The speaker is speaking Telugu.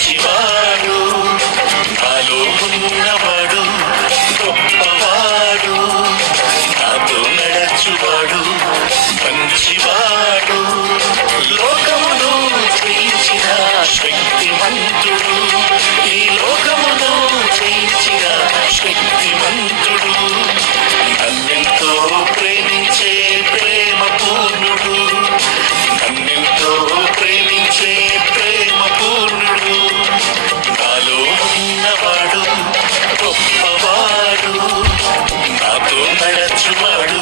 Shiva. నడుచువాడు గొప్పవాడు నాతో నడచువాడు